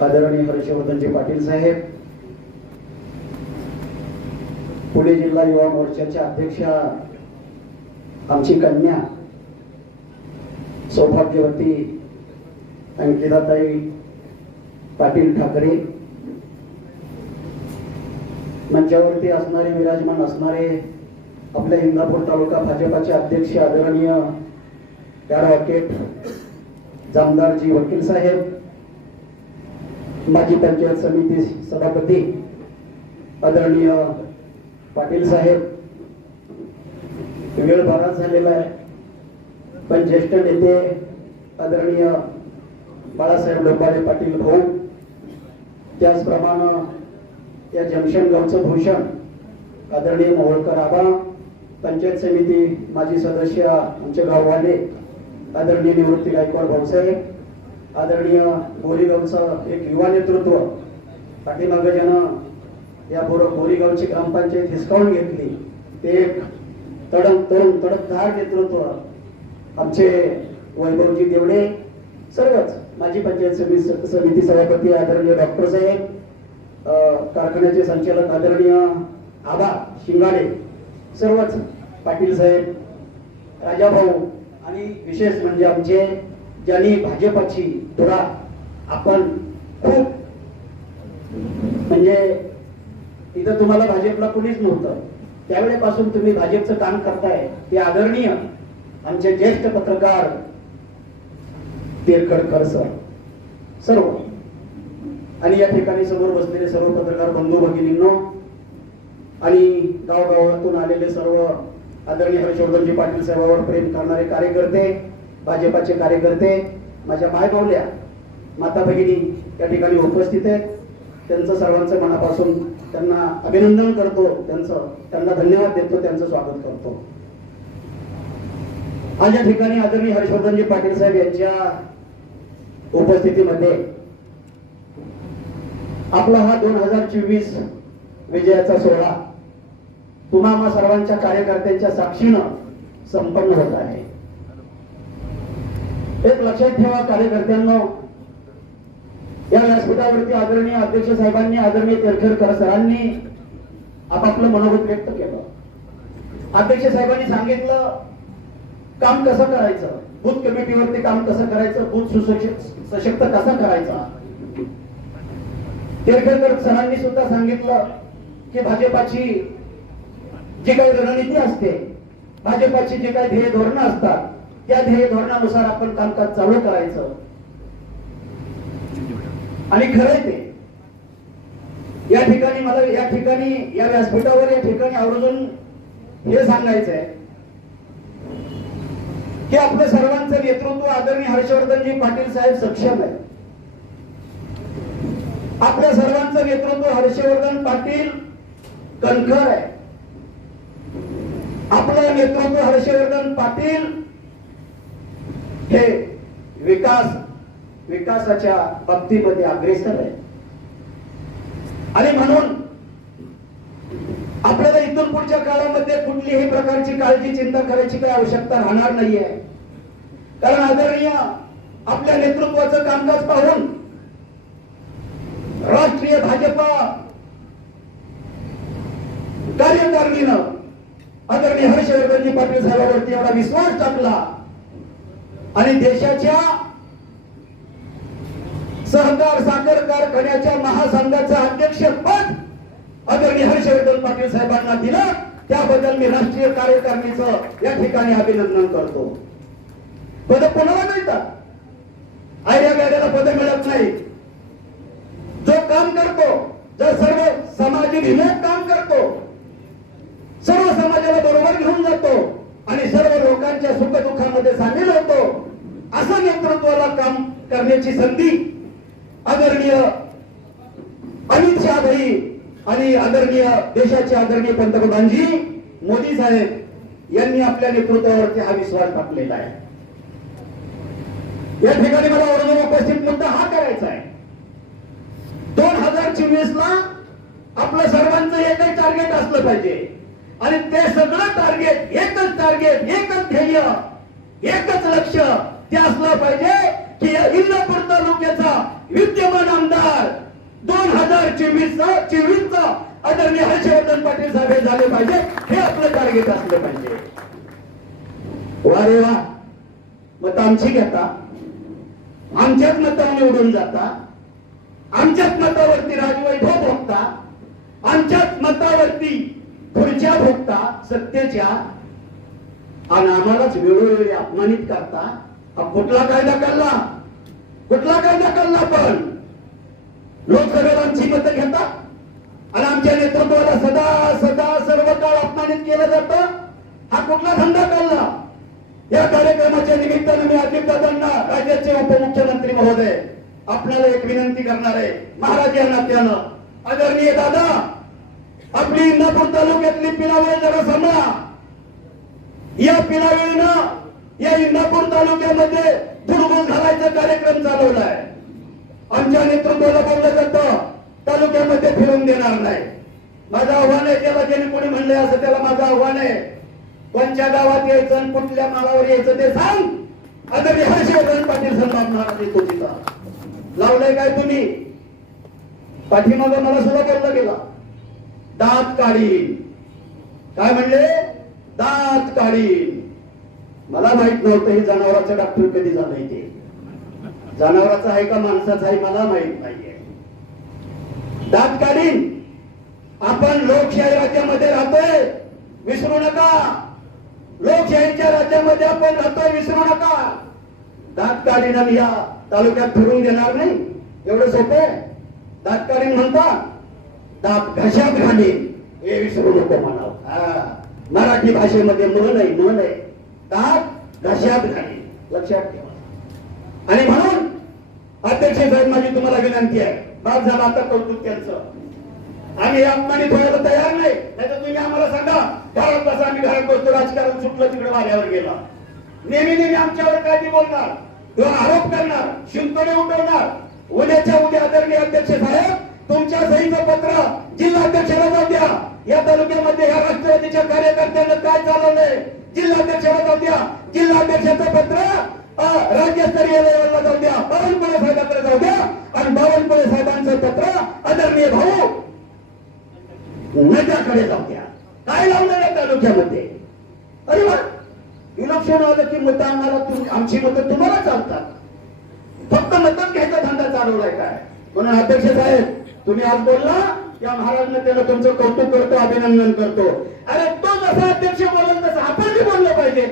आदरणीय हर्षवर्धनजी पाटील साहेब पुणे जिल्हा युवा मोर्चाच्या अध्यक्षा आमची कन्या सौभाग्यवती अंकिताताई पाटील ठाकरे मंचावरती असणारे विराजमान असणारे आपल्या इंदापूर तालुका भाजपाचे अध्यक्ष आदरणीय ॲडव्होकेट जामदारजी वकील साहेब माजी पंचायत समिती सभापती आदरणीय पाटील साहेब वेळ बराच झालेला आहे. पण ज्येष्ठ नेते आदरणीय बाळासाहेब लोबारे पाटील भाऊ त्याचप्रमाणे या जंक्शन गावचं भूषण आदरणीय मोहोळकर आबा पंचायत समिती माजी सदस्य आमचे गाववाले आदरणीय निवृत्ती गायकवाड भाऊसाहेब आदरणीय बोरीगावचं एक युवा नेतृत्व पाठीमागं ज्यानं या बोर बोरीगावची ग्रामपंचायत हिसकावून घेतली ते एक तडक तरुण तडकदार नेतृत्व आमचे वैभवजी देवडे सर्वच माजी पंचायत समिती समिती सभापती आदरणीय डॉक्टर साहेब कारखान्याचे संचालक आदरणीय आबा शिंगाडे सर्वच पाटील साहेब राजाभाऊ आणि विशेष म्हणजे आमचे ज्यांनी भाजपाची धुरा आपण खूप म्हणजे इथं तुम्हाला भाजपला कुणीच नव्हतं. त्यावेळेपासून तुम्ही भाजपचं काम करताय ते आदरणीय आमचे ज्येष्ठ पत्रकार तेरकडकर सर. सर्व. आणि या ठिकाणी समोर बसलेले सर्व पत्रकार बंधू भगिनींनो आणि गावगावातून आलेले सर्व आदरणीय हर्षवर्धनजी पाटील साहेबांवर प्रेम करणारे कार्यकर्ते भाजपाचे कार्यकर्ते माझ्या मायबावल्या माता भगिनी या ठिकाणी उपस्थित आहेत. त्यांचं सर्वांचं मनापासून त्यांना अभिनंदन करतो. त्यांचं त्यांना धन्यवाद देतो. त्यांचं स्वागत करतो. आज या ठिकाणी आदरणीय हर्षवर्धनजी पाटील साहेब यांच्या उपस्थितीमध्ये आपला हा दोन हजार चोवीस विजयाचा सोहळा तुम्हा सर्वांच्या कार्यकर्त्यांच्या साक्षीनं संपन्न होत आहे. एक लक्षात ठेवा कार्यकर्त्यांना. या व्यासपीठावरती आदरणीय अध्यक्ष साहेबांनी आदरणीय तेरखेडकर सरांनी आपापलं मनोगत व्यक्त केलं. अध्यक्ष साहेबांनी सांगितलं काम कसं करायचं? बूथ कमिटीवरती काम कसं करायचं? बूथ सुसक्षित सशक्त कसा करायचा? तेरखेडकर सरांनी सुद्धा सांगितलं की भाजपाची जी काही रणनीती असते भाजपाची जी काही ध्येय धोरणं असतात त्या ध्येय धोरणानुसार आपण कामकाज चालू करायचं. आणि खरंय ते. या ठिकाणी मला या ठिकाणी या व्यासपीठावर या ठिकाणी आवर्जून हे सांगायचं आहे की आपलं सर्वांचं नेतृत्व आदरणीय हर्षवर्धनजी पाटील साहेब सक्षम आहे आपल्या सर्वांचं नेतृत्व हर्षवर्धन पाटील कणखर आहे आपलं नेतृत्व हर्षवर्धन पाटील हे विकास विकासाच्या बाबतीमध्ये अग्रेसर आहे. आणि म्हणून आपल्याला इथून पुढच्या काळामध्ये कुठलीही प्रकारची काळजी चिंता करायची काही आवश्यकता राहणार नाहीये. कारण आदरणीय आपल्या नेतृत्वाचं कामकाज पाहून राष्ट्रीय भाजपा कार्यकारिणीनं आदरणीय हर्षवर्धनजी पाटील साहेबांवरती एवढा विश्वास टाकला. आणि देशाच्या सहकार साखर कारखान्याच्या महासंघाचं अध्यक्षपद आदरणीय हर्षवर्धन पाटील साहेबांना दिलं. त्याबद्दल मी राष्ट्रीय कार्यकारिणीचं या ठिकाणी अभिनंदन करतो. पद कोणाला मिळतात? आयड्या गाड्याला पद मिळत नाही. जो काम करतो जर सर्व समाजाभिमुख काम करतो सर्व समाज बरोबर घेऊन जातो आणि सर्व लोकांच्या सुखदुःखामध्ये सामील होतो असं नेतृत्वाला काम करण्याची संधी आदरणीय अमित शहा भाई आणि आदरणीय देशाचे आदरणीय पंतप्रधानजी मोदी साहेब यांनी आपल्या नेतृत्वावरती हा विश्वास टाकलेला आहे. या ठिकाणी मला वर्ग उपस्थित मुद्दा हा करायचा आहे. दोन हजार चोवीस ला आपलं सर्वांचं एकच टार्गेट असलं पाहिजे. आणि ते सगळं टार्गेट एकच टार्गेट एकच ध्येय एकच लक्ष ते असलं पाहिजे. की इंदापूर तालुक्याचा विद्यमान आमदार दोन हजार चोवीस चोवीसचा आदरणीय हर्षवर्धन पाटील साहेब झाले पाहिजे. हे आपलं टार्गेट असलं पाहिजे. वारे वा. मत आमची घेता. आमच्याच मतावर निवडून जाता. आमच्याच मतावरती राजवैभव भोगता. आमच्याच मतावरती खुर्च्या भोगता. सत्तेच्या. आणि आम्हालाच वेळोवेळी अपमानित करता. कुठला कायदा काढला कुठला कायदा काढला आपण लोकसभेला आमची मतं घेता? आणि आमच्या नेतृत्वाला सदा सदा सर्व काळ अपमानित केलं जातं? हा कुठला धंदा काढला या कार्यक्रमाच्या निमित्तानं मी अजित दादांना राज्याचे उपमुख्यमंत्री महोदय आपल्याला एक विनंती करणार आहे. महाराज या नात्यानं. आदरणीय दादा आपली इंदापूर तालुक्यातली पिलावळ जरा सांगा या पिलावेळीनं या इंदापूर तालुक्यामध्ये बुडबुड घालायचा कार्यक्रम चालवलाय. आमच्या नेतृत्वाला बोललं जातं तालुक्यामध्ये फिरून देणार नाही. माझं आव्हान आहे त्याला ज्याने कोणी म्हणले असं त्याला माझं आव्हान आहे. कोणत्या गावात यायचं आणि कुठल्या मालावर यायचं ते सांग. आदरणीय हर्षवर्धन पाटील सन्मान महाराज येतो तिथं. लावलंय काय तुम्ही? पाठीमाग मला सुद्धा बोललं गेला. दात काढीन. काय म्हणले? दात काढीन. मला माहीत नव्हतं हे जनावराचं डॉक्टर कधी झालंय ते जनावराचं आहे का माणसाचं आहे मला माहीत नाहीये. दात आपण लोकशाही राज्यामध्ये राहतोय विसरू नका. लोकशाहीच्या राज्यामध्ये आपण राहतोय विसरू नका. दात आम्ही या तालुक्यात फिरून देणार नाही. एवढं सोपे आहे. म्हणता दात घशात घालीन. हे विसरू नको म्हणावं. हा. मराठी भाषेमध्ये म्हण आहे म्हण आहे. दात घशात घालीन लक्षात ठेवा. आणि म्हणून अध्यक्ष साहेब माझी तुम्हाला विनंती आहे. बाद झाला आता कौतुक त्यांचं. आम्ही अपमानित व्हायला तयार नाही. नाही तर तुम्ही आम्हाला सांगा घरात बसा आम्ही घरात बसतो. राजकारण सुटलं तिकडे वाऱ्यावर गेला. नेहमी नेहमी आमच्यावर काय बोलणार. किंवा आरोप करणार. शिंतोडे उठवणार. उद्याच्या उद्या आदरणीय अध्यक्ष साहेब तुमच्या सहीचं पत्र जिल्हाध्यक्षाला जाऊ द्या. या तालुक्यामध्ये या राष्ट्रवादीच्या कार्यकर्त्यांना काय चालवलंय? जिल्हाध्यक्षाला जाऊन द्या. जिल्हाध्यक्षाचं पत्र राज्यस्तरीय लेवलला जाऊ द्या. बावनकुळे साहेबांकडे जाऊ द्या. आणि बावनकुळे साहेबांचं पत्र आदरणीय भाऊ नद्याकडे जाऊ द्या. काय लावलं या तालुक्यामध्ये? अरे वा! इलेक्शन आलं की मतं आम्हाला आमची मतं तुम्हाला चालतात फक्त मतच घ्यायचा धंदा चालवलाय काय? म्हणून अध्यक्ष साहेब तुम्ही आज बोलला या महाराजनं त्याला तुमचं कौतुक करतो अभिनंदन करतो. अरे तो जसा अध्यक्ष बोलत तसं आपण बी बोललं पाहिजे.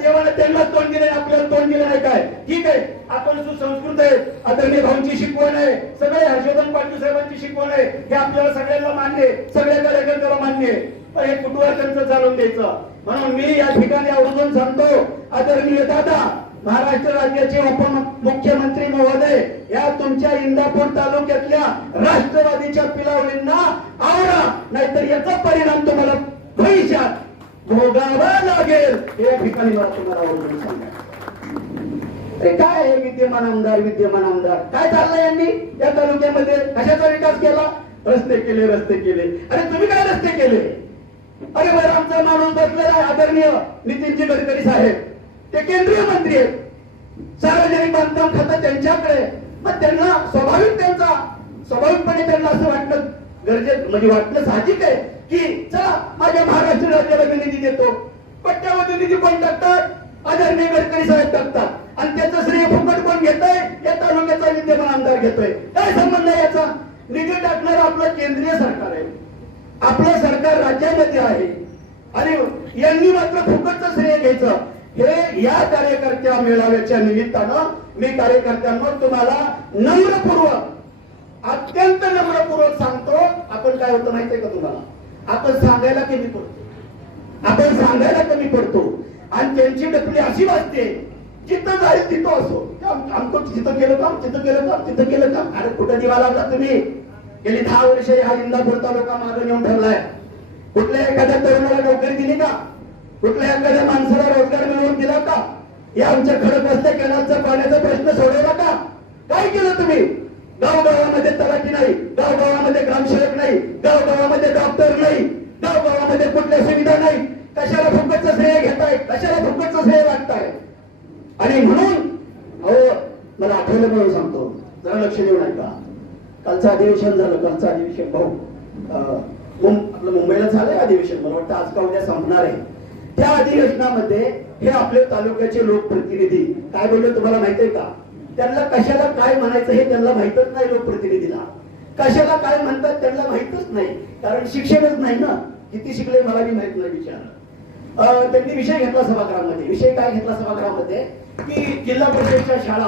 देवाने त्यांना तोंड दिलंय आपल्याला तोंड दिलं नाही काय? ठीक आहे आपण सुसंस्कृत आहे आदरणीय भाऊंची शिकवण आहे सगळे हर्षवर्धन पाटील साहेबांची शिकवण आहे हे आपल्याला सगळ्यांना मान्य आहे सगळ्या कार्यकर्त्याला मान्य आहे. पण हे कुटुंबात त्यांचं चालून द्यायचं? म्हणून मी या ठिकाणी आवर्जून सांगतो आदरणीय दादा महाराष्ट्र राज्याचे उपमुख्यमंत्री महोदय या तुमच्या इंदापूर तालुक्यातल्या राष्ट्रवादीच्या पिलावलींना आवडा नाहीतर याचा परिणाम तुम्हाला भविष्यात भोगावा लागेल. या ठिकाणी मला तुम्हाला आवडून सांगा. अरे काय हे विद्यमान आमदार विद्यमान आमदार? काय चाललंय यांनी? या तालुक्यामध्ये कशाचा विकास केला? रस्ते केले रस्ते केले. अरे तुम्ही काय रस्ते केले? अरे बरं आमचा माणूस बसलेला आहे आदरणीय नितीनजी गडकरी साहेब. ते केंद्रीय मंत्री आहेत. सार्वजनिक बांधकाम खातं त्यांच्याकडे मग त्यांना स्वाभाविक त्यांचा स्वाभाविकपणे त्यांना असं वाटलं गरजेत म्हणजे वाटलं साहजिक आहे की चला माझ्या महाराष्ट्र राज्याला मी निधी देतो. पट्ट्यामध्ये निधी कोण टाकतात? आदरणीय गडकरी साहेब टाकतात. आणि त्याचं श्रेय फुकट कोण घेतोय? या तालुक्याचा विद्यमान आमदार घेतोय. काय संबंध आहे याचा? निधी टाकणार आपलं केंद्रीय सरकार आहे. आपलं सरकार राज्यामध्ये आहे. आणि यांनी मात्र फुकटचं श्रेय घ्यायचं. हे या कार्यकर्त्या मेळाव्याच्या निमित्तानं मी कार्यकर्त्यांवर तुम्हाला नम्रपूर्वक अत्यंत नम्रपूर्वक सांगतो. आपण काय होतं माहितीये का तुम्हाला? आपण सांगायला कमी पडतो. आपण सांगायला कमी पडतो. आणि त्यांची डपली अशी वाजते जिथं जाईल तिथं असो. आम- आमचं तिथं केलं काम तिथं केलं काम तिथं केलं काम. अरे कुठं दिवा लागला तुम्ही? गेली दहा वर्ष हा इंदापूर तालुका मागं नेऊन ठरलाय. कुठल्या एखाद्या तरुणाला नोकरी दिली का? कुठल्या एखाद्या माणसाला रोजगार मिळवून दिला का? या आमच्या खडकवासल्या केनालचा पाण्याचा प्रश्न सोडवला का? काय केलं तुम्ही? गावगावामध्ये तलाठी नाही गावगावामध्ये ग्रामसेवक नाही गावगावामध्ये डॉक्टर नाही गावगावामध्ये कुठल्या सुविधा नाही. कशाला फुकटचं श्रेय घेताय? कशाला फुकटचं श्रेय लागताय आणि म्हणून अहो मला आठवलं म्हणून सांगतो. जरा लक्ष देऊ ऐका. कालचं अधिवेशन झालं कालचं अधिवेशन भाऊ अं, आपलं मुंबईला झालंय अधिवेशन. मला वाटतं आज का उद्या संपणार आहे. त्या अधिवेशनामध्ये हे आपले तालुक्याचे लोकप्रतिनिधी काय बोलले तुम्हाला माहितीये का? त्यांना कशाला काय म्हणायचं हे त्यांना माहितच नाही लोकप्रतिनिधीला. कशाला काय म्हणतात त्यांना माहितच नाही कारण शिक्षणच नाही ना. किती शिकले मला मी माहीत नाही विचार त्यांनी विषय घेतला सभागृहामध्ये. विषय काय घेतला सभागृहामध्ये? की जिल्हा परिषदच्या शाळा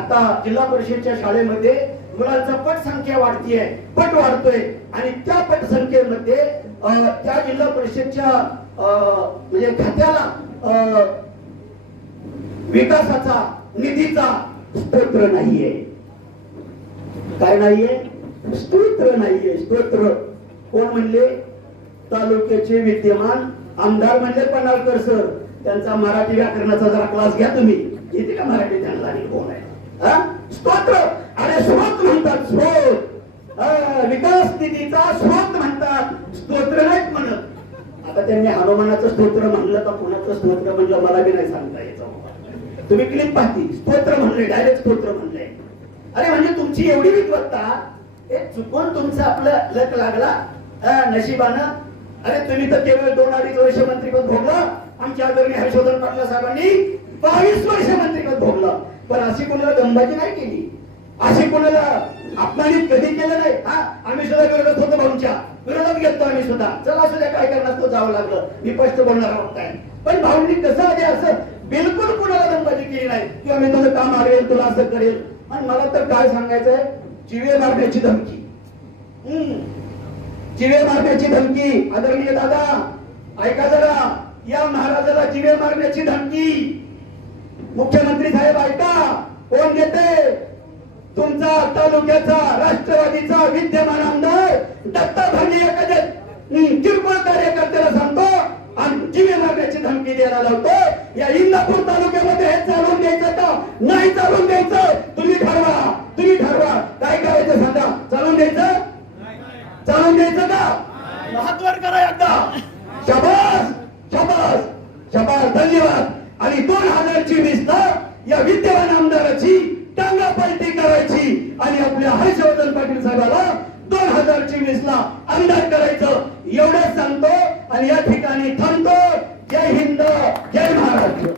आता जिल्हा परिषदच्या शाळेमध्ये मुलांचा पट संख्या वाढतीये पट वाढतोय. आणि त्या पट संख्येमध्ये त्या जिल्हा परिषदच्या म्हणजे खात्याला विकासाचा निधीचा स्तोत्र नाहीये. काय नाहीये? स्तोत्र नाहीये. स्तोत्र कोण म्हणले? तालुक्याचे विद्यमान आमदार म्हणले पन्हाळकर सर. त्यांचा मराठी व्याकरणाचा जरा क्लास घ्या तुम्ही. येते का मराठी त्यांना? आणि कोण आहे? स्तोत्र. अरे स्रोत म्हणतात स्रोत. विकास निधीचा स्रोत म्हणतात. स्तोत्र त्यांनी हनुमानाचं स्तोत्र म्हणलं का कोणाचं स्तोत्र? म्हणलं मला बी नाही सांगता यायचं तुम्ही क्लिप पाहती. स्तोत्र म्हणले डायरेक्ट स्तोत्र म्हणले. अरे म्हणजे तुमची एवढी विद्वत्ता हे चुकून तुमचं आपलं लक लागला नशिबानं. अरे तुम्ही तर केवळ दोन अडीच वर्ष मंत्रीपद भोगलं. आमच्या आदरणीय हर्षवर्धन पाटला साहेबांनी बावीस वर्ष मंत्रीपद भोगलं. पण अशी कोणाला दमबाजी नाही केली. अशी कोणाला अपमानित कधी केलं नाही. हा आम्ही सुद्धा करत होतो भाऊंच्या. विरोधात घेतो आम्ही सुद्धा. चला सुद्धा काय करणार तो जावं लागलं. मी स्पष्ट बोलणार आहोत काय? पण भाऊंनी कसं आधी असं बिलकुल कुणाला दमबाजी केली नाही किंवा मी तुझं काम आडेल तुला असं करेल. आणि मला तर काय सांगायचंय? जिवे मारण्याची धमकी. हम्म. जिवे मारण्याची धमकी. आदरणीय दादा ऐका जरा. या महाराजाला जिवे मारण्याची धमकी. मुख्यमंत्री साहेब ऐका. कोण देते? तुमचा तालुक्याचा राष्ट्रवादीचा विद्यमान आमदार दत्ता भांगे एखाद्या किरकोळ कार्यकर्त्याला सांगतो आणि जीवे मारण्याची धमकी द्यायला लावतो. या इंदापूर तालुक्यामध्ये हे चालवून द्यायचं का? नाही चालवून द्यायचं. तुम्ही ठरवा तुम्ही ठरवा. काय करायचं सांगा? चालवून द्यायचं? चालवून द्यायचं का? हातवर करा एकदा. शबास शबास शबास. धन्यवाद. आणि दोन हजारची वीस या विद्यमान आमदाराची टांगा पालटी करायची आणि आपल्या हर्षवर्धन पाटील साहेबाला दोन हजार चोवीस ला अंदाज करायचं. एवढं सांगतो आणि या ठिकाणी थांबतो. जय हिंद जय महाराष्ट्र.